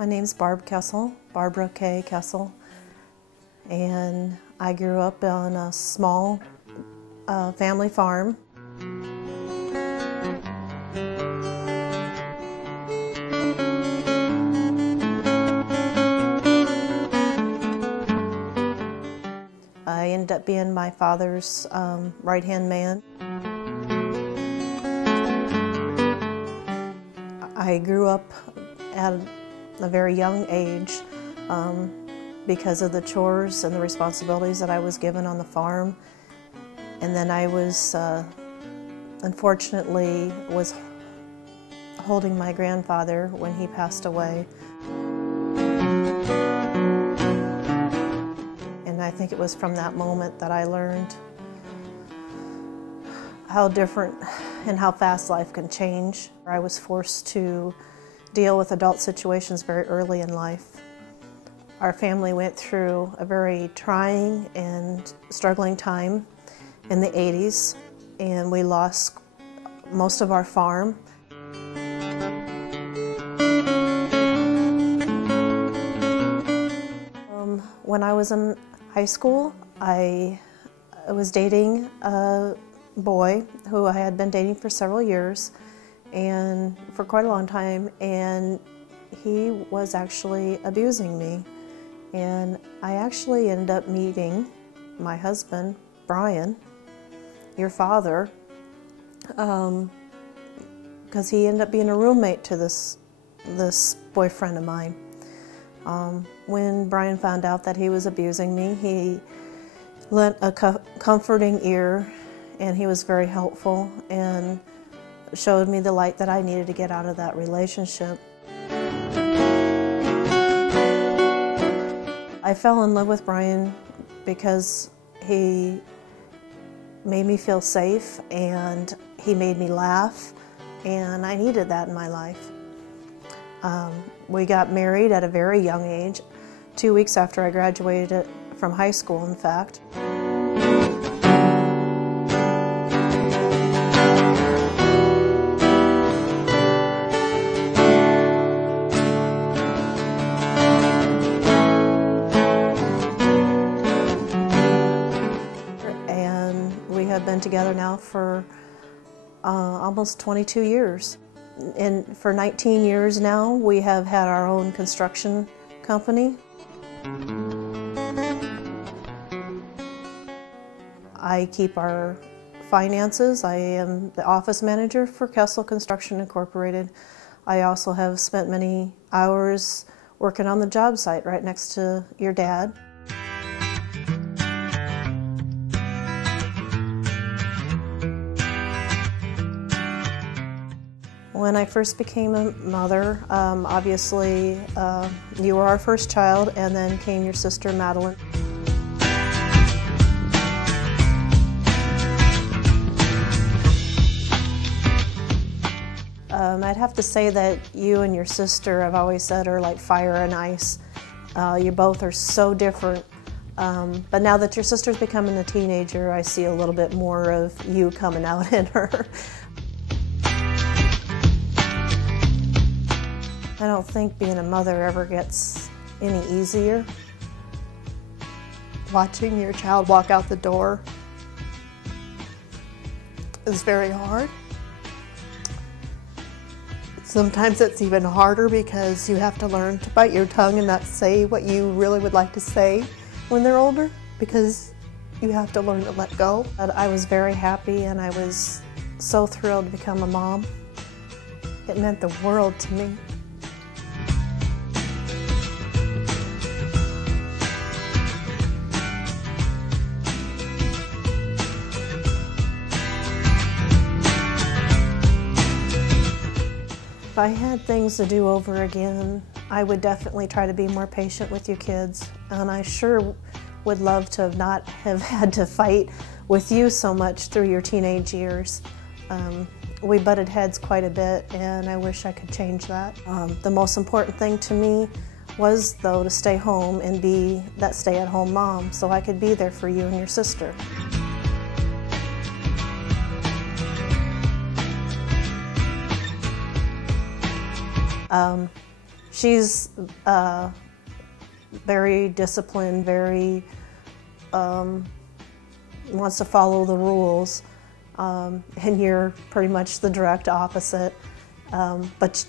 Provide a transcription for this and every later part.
My name's Barb Kessel, Barbara K. Kessel, and I grew up on a small family farm. I ended up being my father's right-hand man. I grew up at a very young age because of the chores and the responsibilities that I was given on the farm. And then I was, unfortunately, was holding my grandfather when he passed away. And I think it was from that moment that I learned how different and how fast life can change. I was forced to deal with adult situations very early in life. Our family went through a very trying and struggling time in the 80s, and we lost most of our farm. When I was in high school, I was dating a boy who I had been dating for several years and for quite a long time, and he was actually abusing me. And I actually ended up meeting my husband, Brian, your father, because he ended up being a roommate to this boyfriend of mine. When Brian found out that he was abusing me, he lent a comforting ear, and he was very helpful and showed me the light that I needed to get out of that relationship. I fell in love with Brian because he made me feel safe and he made me laugh, and I needed that in my life. We got married at a very young age, 2 weeks after I graduated from high school, in fact. We have been together now for almost 22 years. And for 19 years now, we have had our own construction company. I keep our finances. I am the office manager for Kessel Construction Incorporated. I also have spent many hours working on the job site right next to your dad. When I first became a mother, obviously you were our first child, and then came your sister Madeline. I'd have to say that you and your sister, I've always said, are like fire and ice. You both are so different. But now that your sister's becoming a teenager, I see a little bit more of you coming out in her. I don't think being a mother ever gets any easier. Watching your child walk out the door is very hard. Sometimes it's even harder because you have to learn to bite your tongue and not say what you really would like to say when they're older, because you have to learn to let go. But I was very happy, and I was so thrilled to become a mom. It meant the world to me. If I had things to do over again, I would definitely try to be more patient with your kids, and I sure would love to not have had to fight with you so much through your teenage years. We butted heads quite a bit, and I wish I could change that. The most important thing to me was, though, to stay home and be that stay-at-home mom so I could be there for you and your sister. she's very disciplined, very wants to follow the rules, and you're pretty much the direct opposite. But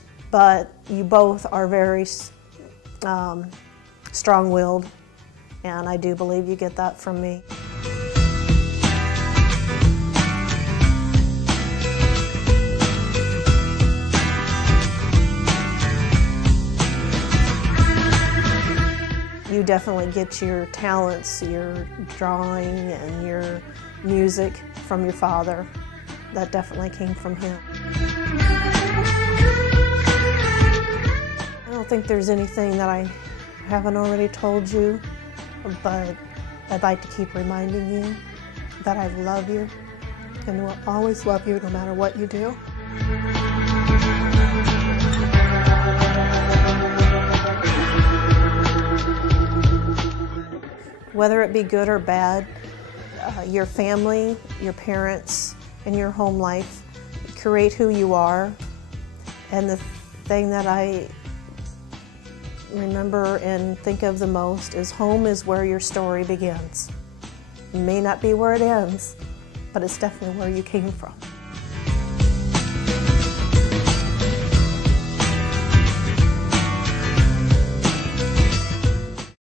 you both are very strong-willed, and I do believe you get that from me. You definitely get your talents, your drawing and your music from your father. That definitely came from him. I don't think there's anything that I haven't already told you, but I'd like to keep reminding you that I love you and will always love you no matter what you do. Whether it be good or bad, your family, your parents, and your home life create who you are. And the thing that I remember and think of the most is home is where your story begins. It may not be where it ends, but it's definitely where you came from.